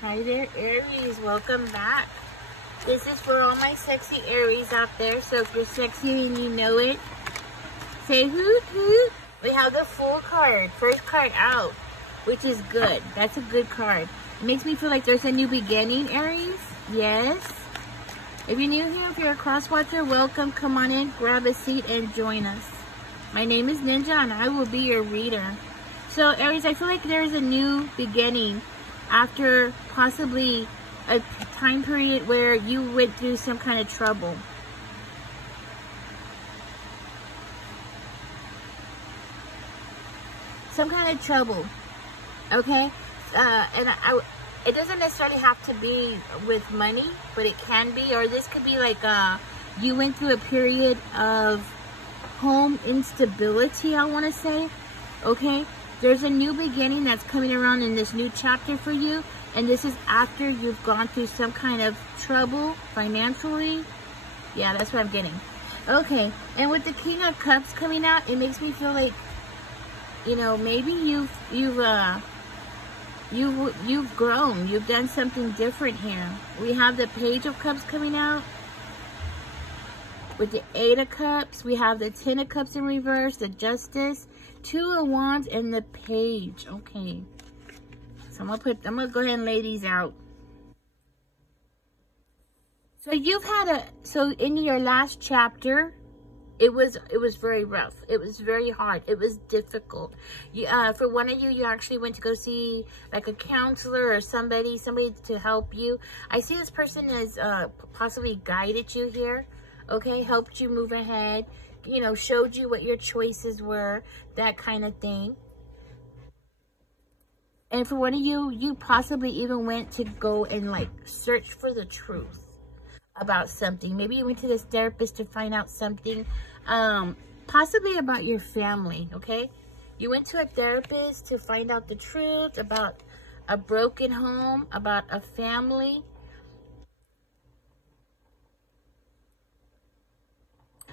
Hi there, Aries. Welcome back. This is for all my sexy Aries out there. So if you're sexy and you know it, say hoot hoot. We have the Fool card, first card out, which is good. That's a good card. It makes me feel like there's a new beginning, Aries. Yes. If you're new here, if you're a cross watcher, welcome. Come on in, grab a seat, and join us. My name is Ninja, and I will be your reader. So, Aries, I feel like there's a new beginning after possibly a time period where you went through some kind of trouble. Some kind of trouble, okay? It doesn't necessarily have to be with money, but it can be, or this could be like you went through a period of home instability, I want to say, okay? There's a new beginning that's coming around in this new chapter for you, and this is after you've gone through some kind of trouble financially. Yeah, that's what I'm getting. Okay, and with the King of Cups coming out, it makes me feel like, you know, maybe you've grown. You've done something different here. We have the Page of Cups coming out. With the 8 of Cups, we have the 10 of Cups in reverse, the Justice, 2 of Wands, and the Page. Okay. So I'm gonna go ahead and lay these out. So so in your last chapter, it was very rough. It was very hard. It was difficult. For one of you, you actually went to go see like a counselor or somebody to help you. I see this person has possibly guided you here. Okay, helped you move ahead, you know, showed you what your choices were, that kind of thing. And for one of you, you possibly even went to go and like search for the truth about something. Maybe you went to this therapist to find out something, possibly about your family, okay? You went to a therapist to find out the truth about a broken home, about a family.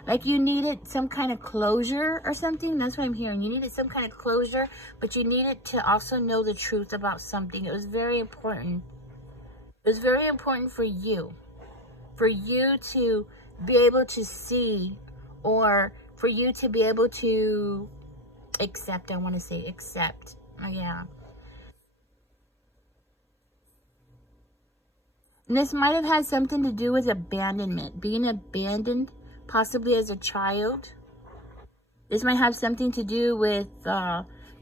Like you needed some kind of closure or something. That's what I'm hearing. You needed some kind of closure, but you needed to also know the truth about something. It was very important. It was very important for you to be able to see, or for you to be able to accept. I want to say accept. Oh, yeah. And this might have had something to do with abandonment, being abandoned. Possibly as a child. This might have something to do with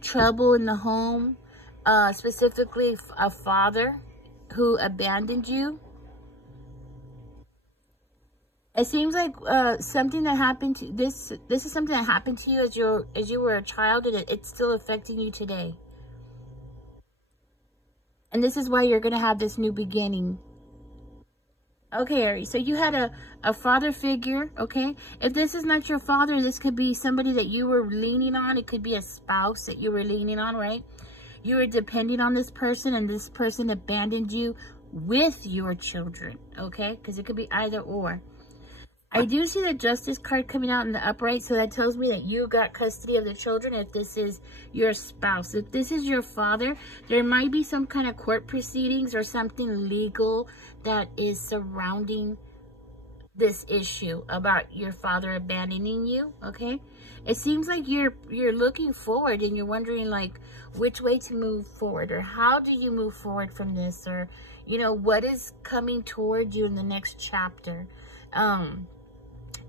trouble in the home, specifically a father who abandoned you. It seems like something that happened to this is something that happened to you as you were a child, and it's still affecting you today. And this is why you're going to have this new beginning. Okay, Aries, so you had a father figure, okay? If this is not your father, this could be somebody that you were leaning on. It could be a spouse that you were leaning on, right? You were depending on this person, and this person abandoned you with your children, okay? Because it could be either or. I do see the Justice card coming out in the upright, so that tells me that you got custody of the children if this is your spouse. If this is your father, there might be some kind of court proceedings or something legal that is surrounding this issue about your father abandoning you, okay? It seems like you're looking forward and you're wondering like which way to move forward, or how do you move forward from this, or you know, what is coming toward you in the next chapter.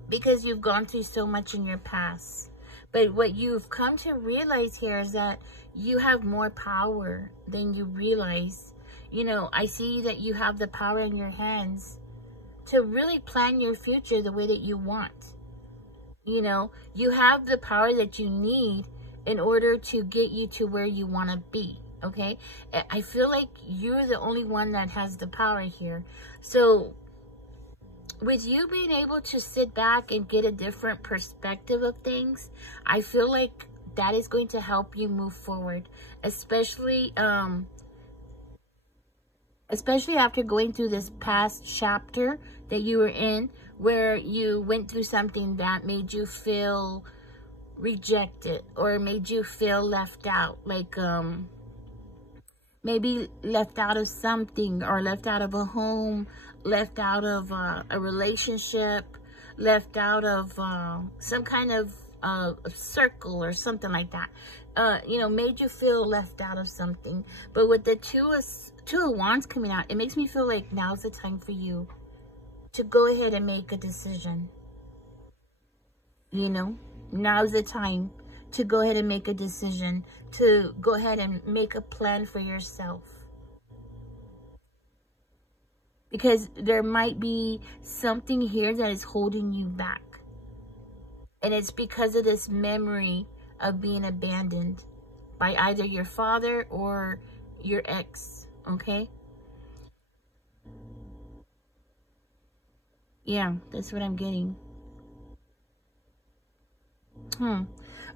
Because you've gone through so much in your past. But what you've come to realize here is that you have more power than you realize. You know, I see that you have the power in your hands to really plan your future the way that you want. You know, you have the power that you need in order to get you to where you want to be. Okay? I feel like you're the only one that has the power here. So with you being able to sit back and get a different perspective of things, I feel like that is going to help you move forward, especially after going through this past chapter that you were in, where you went through something that made you feel rejected or made you feel left out. Like maybe left out of something, or left out of a home, left out of a relationship, left out of some kind of circle or something like that. You know, made you feel left out of something. But with the two of Wands coming out, it makes me feel like now's the time for you to go ahead and make a decision. You know, now's the time to go ahead and make a decision, to go ahead and make a plan for yourself. Because there might be something here that is holding you back. And it's because of this memory of being abandoned by either your father or your ex, okay? Yeah, that's what I'm getting.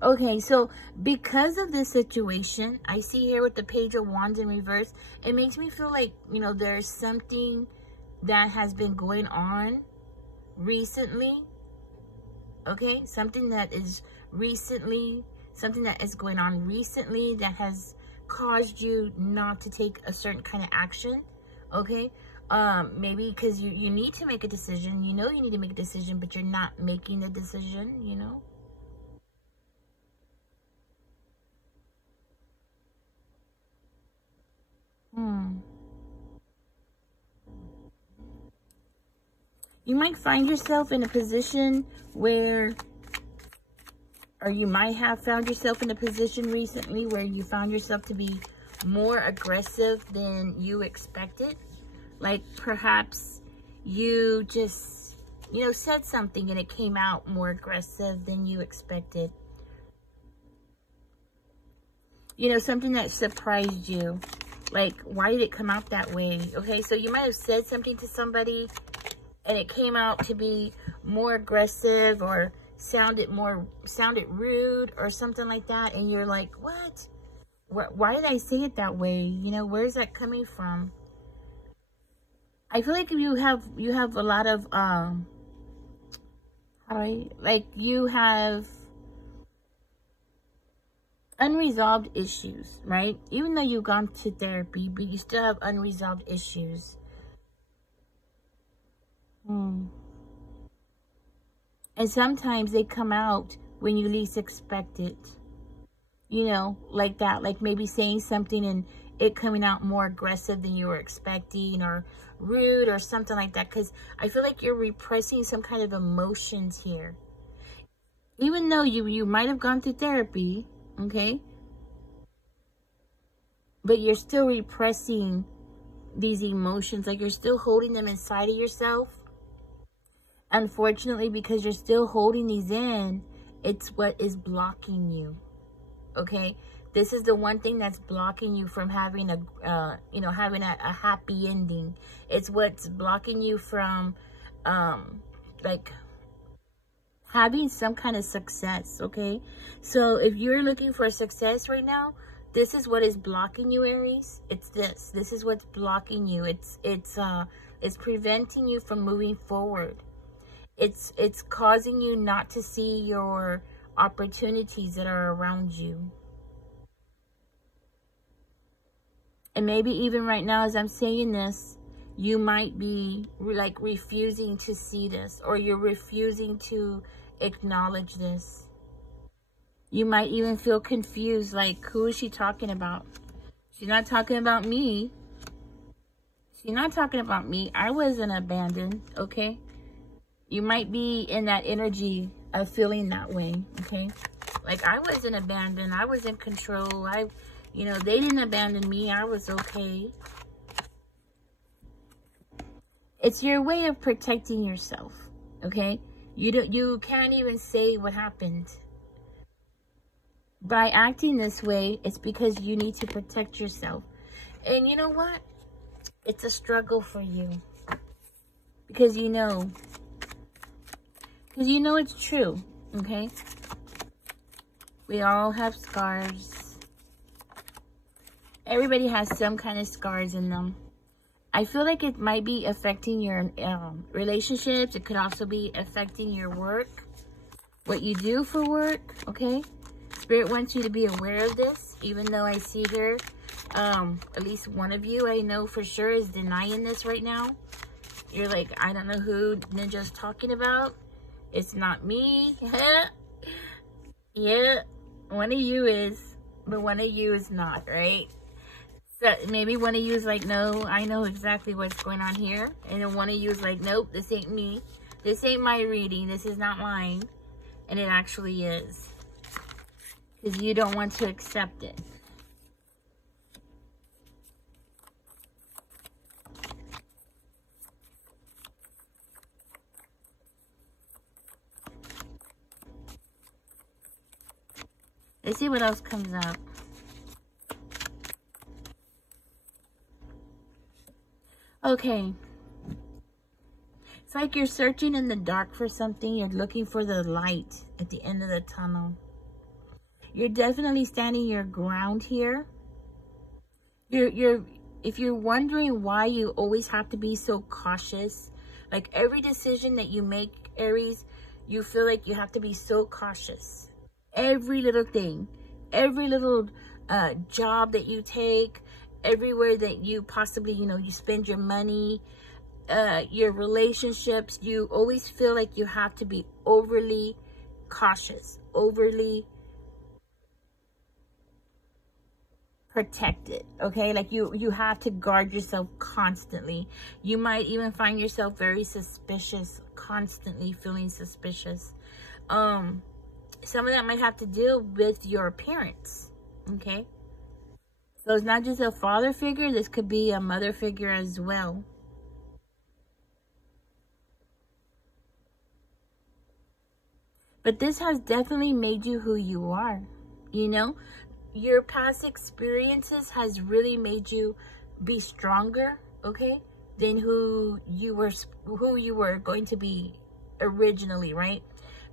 Okay, so because of this situation, I see here with the Page of Wands in reverse, it makes me feel like, you know, there's something that has been going on recently. Okay, something that is going on recently that has caused you not to take a certain kind of action. Okay, maybe because you need to make a decision. You know you need to make a decision, but you're not making the decision, you know. You might find yourself in a position where, or you might have found yourself in a position recently where you found yourself to be more aggressive than you expected. Like perhaps you just, you know, said something and it came out more aggressive than you expected. You know, something that surprised you. Like, why did it come out that way? Okay, so you might have said something to somebody and it came out to be more aggressive or sounded rude or something like that. And you're like, what? Why did I say it that way? You know, where's that coming from? I feel like you have a lot of, you have unresolved issues, right? Even though you've gone to therapy, but you still have unresolved issues. And sometimes they come out when you least expect it. You know, like that. Like maybe saying something and it coming out more aggressive than you were expecting, or rude or something like that. Because I feel like you're repressing some kind of emotions here. Even though you might have gone to therapy, okay? But you're still repressing these emotions. Like you're still holding them inside of yourself. Unfortunately, because you're still holding these in, it's what is blocking you. Okay, this is the one thing that's blocking you from having a, having a happy ending. It's what's blocking you from, like, having some kind of success. Okay, so if you're looking for success right now, this is what is blocking you, Aries. It's this. This is what's blocking you. It's preventing you from moving forward. It's causing you not to see your opportunities that are around you. And maybe even right now as I'm saying this, you might be like refusing to see this, or you're refusing to acknowledge this. You might even feel confused, like, who is she talking about? She's not talking about me. She's not talking about me. I wasn't abandoned, okay? You might be in that energy of feeling that way, okay? Like, I wasn't abandoned. I was in control. They didn't abandon me. I was okay. It's your way of protecting yourself, okay? You can't even say what happened. By acting this way, it's because you need to protect yourself. And you know what? It's a struggle for you. Because you know it's true, okay? We all have scars. Everybody has some kind of scars in them. I feel like it might be affecting your relationships. It could also be affecting your work, what you do for work, okay? Spirit wants you to be aware of this, even though I see here At least one of you, I know for sure, is denying this right now. You're like, I don't know who Ninja's talking about. It's not me. Yeah, one of you is, but one of you is not, right? So maybe one of you is like, no, I know exactly what's going on here. And then one of you is like, nope, this ain't me. This ain't my reading. This is not mine. And it actually is. Because you don't want to accept it. Let's see what else comes up. Okay. It's like you're searching in the dark for something. You're looking for the light at the end of the tunnel. You're definitely standing your ground here. If you're wondering why you always have to be so cautious, like every decision that you make, Aries, you feel like you have to be so cautious. Every little thing, every little job that you take, everywhere that you possibly, you spend your money, your relationships, you always feel like you have to be overly cautious, overly protected, okay? Like you have to guard yourself constantly. You might even find yourself very suspicious, constantly feeling suspicious. Some of that might have to do with your appearance, okay? So it's not just a father figure. This could be a mother figure as well. But this has definitely made you who you are, Your past experiences has really made you be stronger, okay, than who you were going to be originally, right?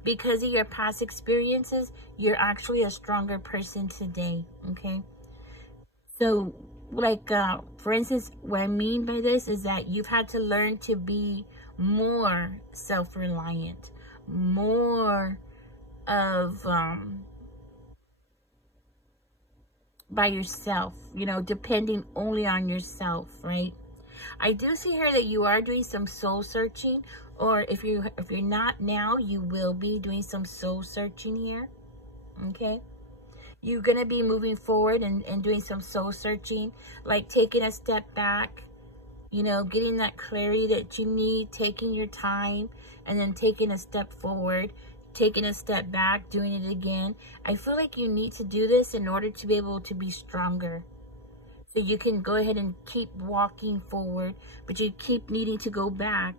Because of your past experiences, you're actually a stronger person today, okay? So, like, for instance, what I mean by this is that you've had to learn to be more self-reliant, more of, by yourself, depending only on yourself, right? I do see here that you are doing some soul searching, or if you're not now, you will be doing some soul searching here, okay? You're going to be moving forward and doing some soul searching, like taking a step back, getting that clarity that you need, taking your time, and then taking a step forward, taking a step back, doing it again. I feel like you need to do this in order to be able to be stronger. So you can go ahead and keep walking forward, but you keep needing to go back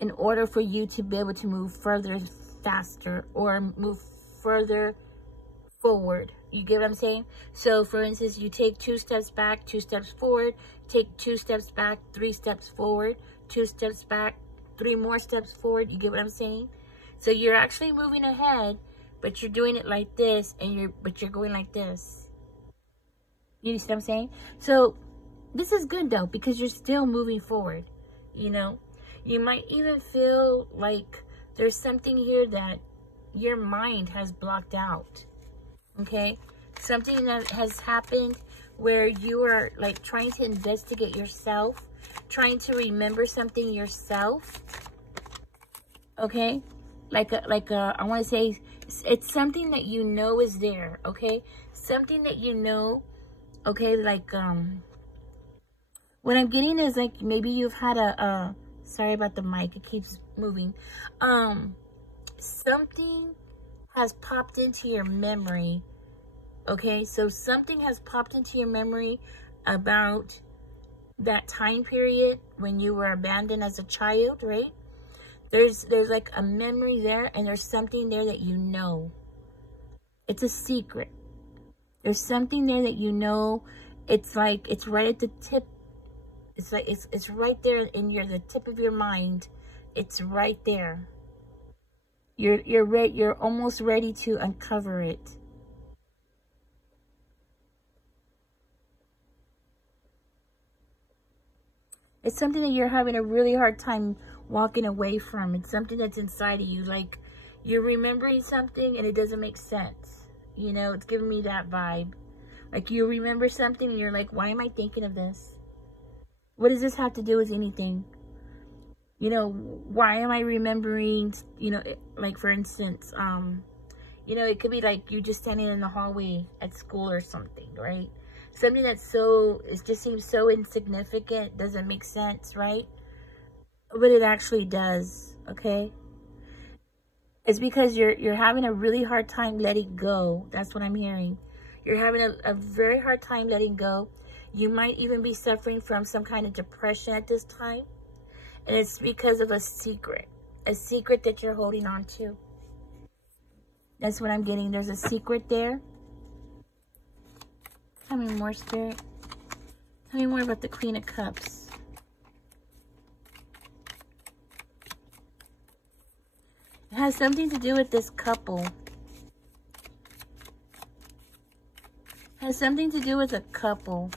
in order for you to be able to move further, faster, or move further forward. You get what I'm saying? So for instance, you take 2 steps back, 2 steps forward, take 2 steps back, 3 steps forward, 2 steps back, 3 more steps forward. You get what I'm saying? So you're actually moving ahead, but you're doing it like this, and you're going like this. You see what I'm saying? So this is good though, because you're still moving forward. You might even feel like there's something here that your mind has blocked out. Okay? Something that has happened where you are like trying to investigate yourself, trying to remember something yourself. Okay? I want to say it's something that you know is there, okay? Something that you know, okay, like what I'm getting is like maybe you've had sorry about the mic, it keeps moving. Something has popped into your memory. Okay, so something has popped into your memory about that time period when you were abandoned as a child, right? There's like a memory there, and there's something there that you know. It's a secret. There's something there that you know. It's like it's right at the tip. It's like it's right there in the tip of your mind. It's right there. You're almost ready to uncover it. It's something that you're having a really hard time walking away from. It's something that's inside of you. Like you're remembering something and it doesn't make sense. It's giving me that vibe. Like you remember something and you're like, why am I thinking of this? What does this have to do with anything? You know, why am I remembering, you know, like for instance, you know, it could be like you just standing in the hallway at school or something, right? Something that's so, it just seems so insignificant, doesn't make sense, right? But it actually does, okay? It's because you're having a really hard time letting go. That's what I'm hearing. You're having a very hard time letting go. You might even be suffering from some kind of depression at this time. And it's because of a secret that you're holding on to. That's what I'm getting. There's a secret there. Tell me more, Spirit. Tell me more about the Queen of Cups. It has something to do with this couple. It has something to do with a couple.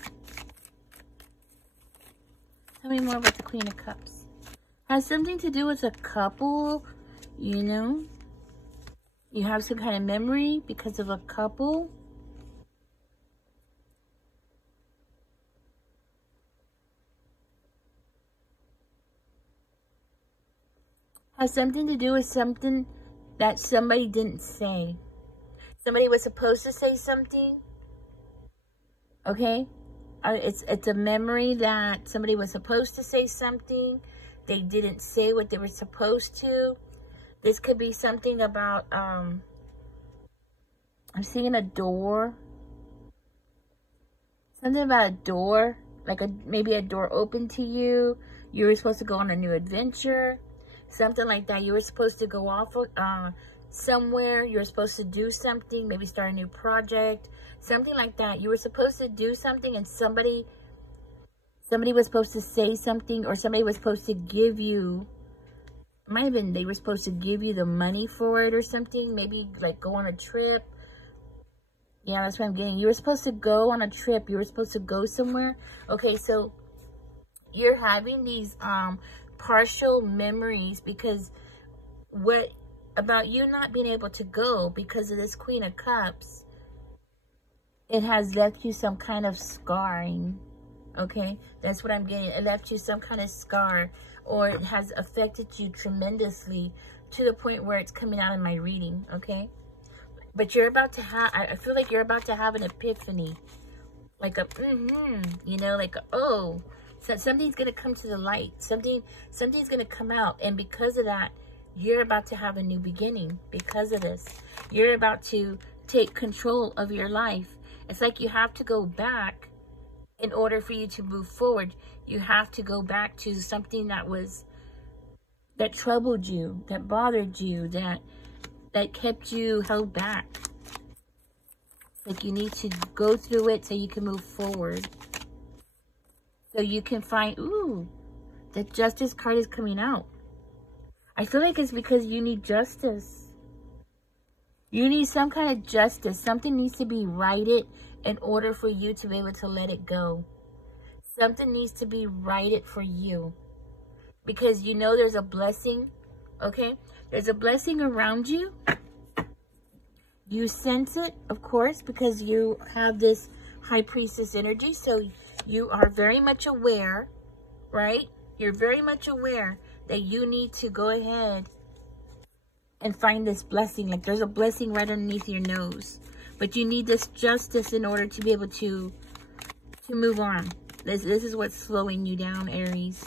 Tell me more about the Queen of Cups. It has something to do with a couple, you know. You have some kind of memory because of a couple. Has something to do with something that somebody didn't say. Somebody was supposed to say something. Okay? It's a memory that somebody was supposed to say something. They didn't say what they were supposed to. This could be something about, I'm seeing a door. Something about a door. Like maybe a door open to you. You were supposed to go on a new adventure. Something like that. You were supposed to go off somewhere. You were supposed to do something. Maybe start a new project. Something like that. You were supposed to do something and somebody was supposed to say something, or somebody was supposed to give you, it might have been they were supposed to give you the money for it or something. Maybe like go on a trip. Yeah, that's what I'm getting. You were supposed to go on a trip. You were supposed to go somewhere. Okay, so you're having these partial memories because what about you not being able to go because of this Queen of Cups, it has left you some kind of scarring. Okay, that's what I'm getting. It left you some kind of scar, or it has affected you tremendously to the point where it's coming out in my reading. Okay, but you're about to have, I feel like you're about to have an epiphany, like a you know, like a, oh, so something's gonna come to the light. Something's gonna come out, and because of that, you're about to have a new beginning. Because of this, you're about to take control of your life. It's like you have to go back in order for you to move forward. You have to go back to something that troubled you, that bothered you, that kept you held back. Like you need to go through it so you can move forward. So you can find, ooh, the Justice card is coming out. I feel like it's because you need justice. You need some kind of justice. Something needs to be righted in order for you to be able to let it go. Something needs to be righted for you. Because you know there's a blessing, okay? There's a blessing around you. You sense it, of course, because you have this High Priestess energy. So you are very much aware, right? You're very much aware that you need to go ahead and find this blessing. Like there's a blessing right underneath your nose. But you need this justice in order to be able to move on. This is what's slowing you down, Aries.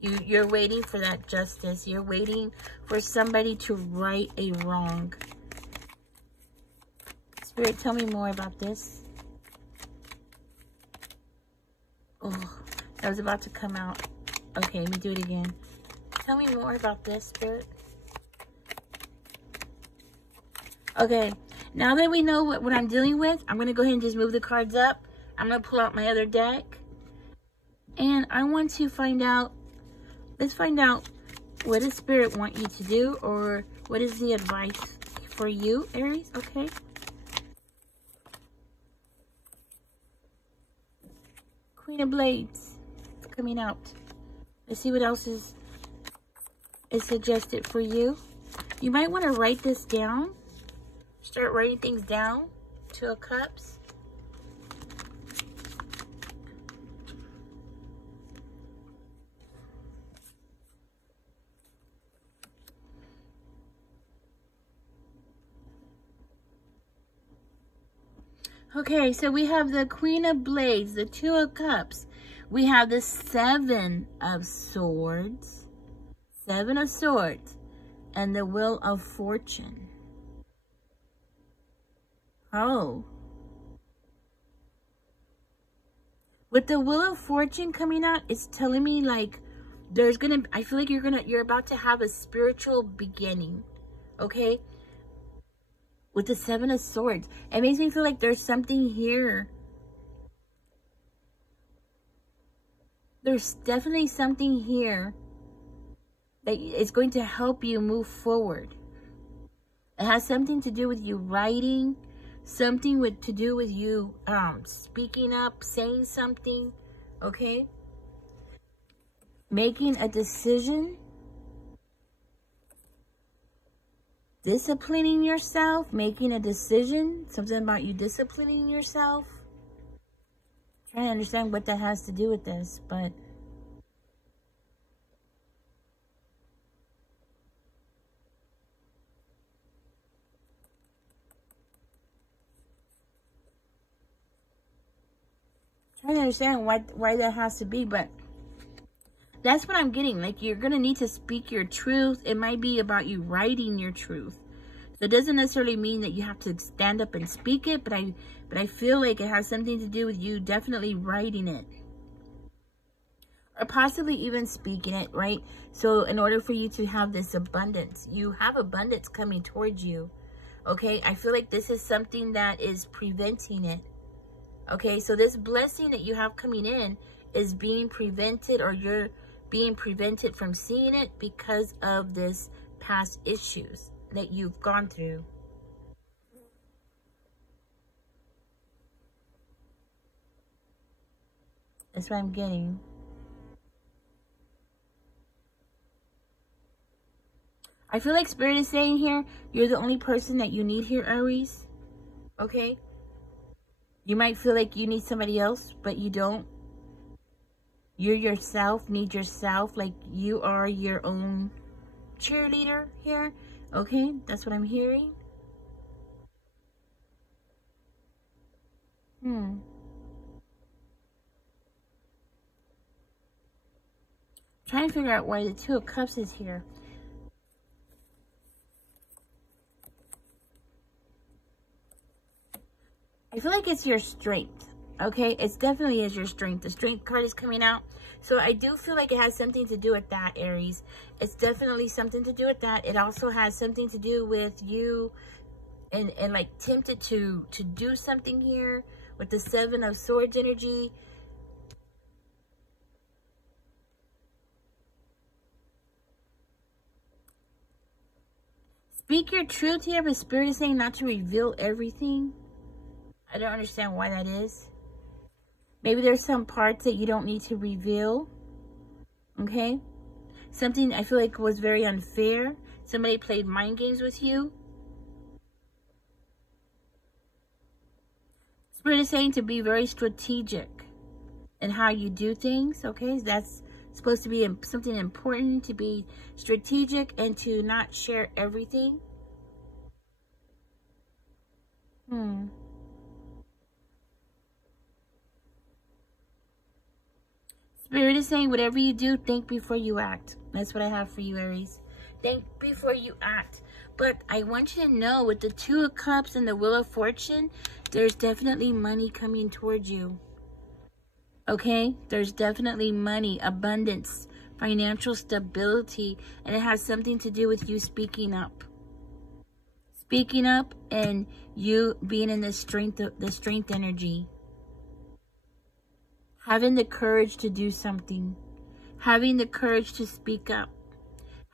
You're waiting for that justice. You're waiting for somebody to right a wrong. Spirit, tell me more about this. Oh, that was about to come out. Okay, let me do it again. Tell me more about this, Spirit. Okay, now that we know what I'm dealing with, I'm going to go ahead and just move the cards up. I'm going to pull out my other deck. And I want to find out, let's find out what does Spirit want you to do, or what is the advice for you, Aries? Okay. Queen of Blades coming out. Let's see what else is suggested for you. You might want to write this down. Start writing things down. Two of Cups. Okay, so we have the Queen of Blades, the Two of Cups. We have the Seven of Swords. Seven of Swords. And the Wheel of Fortune. Oh. With the Wheel of Fortune coming out, it's telling me like there's gonna, I feel like you're about to have a spiritual beginning. Okay? With the Seven of Swords, it makes me feel like there's something here. There's definitely something here that is going to help you move forward. It has something to do with you writing, something to do with you speaking up, saying something, okay? Making a decision. Disciplining yourself, making a decision, something about you disciplining yourself. Trying to understand what that has to do with this, but trying to understand why that has to be, but that's what I'm getting. Like, you're going to need to speak your truth. It might be about you writing your truth. So it doesn't necessarily mean that you have to stand up and speak it, but I feel like it has something to do with you definitely writing it. Or possibly even speaking it, right? So in order for you to have this abundance, you have abundance coming towards you. Okay? I feel like this is something that is preventing it. Okay? So this blessing that you have coming in is being prevented, or you're being prevented from seeing it because of this past issues that you've gone through. That's what I'm getting. I feel like Spirit is saying here, you're the only person that you need here, Aries. Okay? You might feel like you need somebody else, but you don't. You yourself need yourself, like you are your own cheerleader here. Okay? That's what I'm hearing. Trying to figure out why the Two of Cups is here. I feel like it's your strength. Okay, it definitely is your strength. The Strength card is coming out. So I do feel like it has something to do with that, Aries. It's definitely something to do with that. It also has something to do with you and like tempted to do something here with the Seven of Swords energy. Speak your truth here, but Spirit is saying not to reveal everything. I don't understand why that is. Maybe there's some parts that you don't need to reveal. Okay? Something I feel like was very unfair. Somebody played mind games with you. Spirit is saying to be very strategic in how you do things. Okay? That's supposed to be something important, to be strategic and to not share everything. Spirit is saying, whatever you do, think before you act. That's what I have for you, Aries. Think before you act. But I want you to know, with the Two of Cups and the Wheel of Fortune, there's definitely money coming towards you. Okay? There's definitely money, abundance, financial stability, and it has something to do with you speaking up. Speaking up and you being in the strength energy. Having the courage to do something. Having the courage to speak up.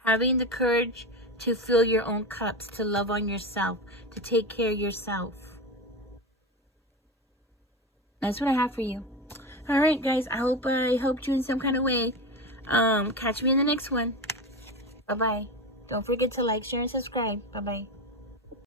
Having the courage to fill your own cups, to love on yourself, to take care of yourself. That's what I have for you. All right, guys. I hope I helped you in some kind of way. Catch me in the next one. Bye-bye. Don't forget to like, share, and subscribe. Bye-bye.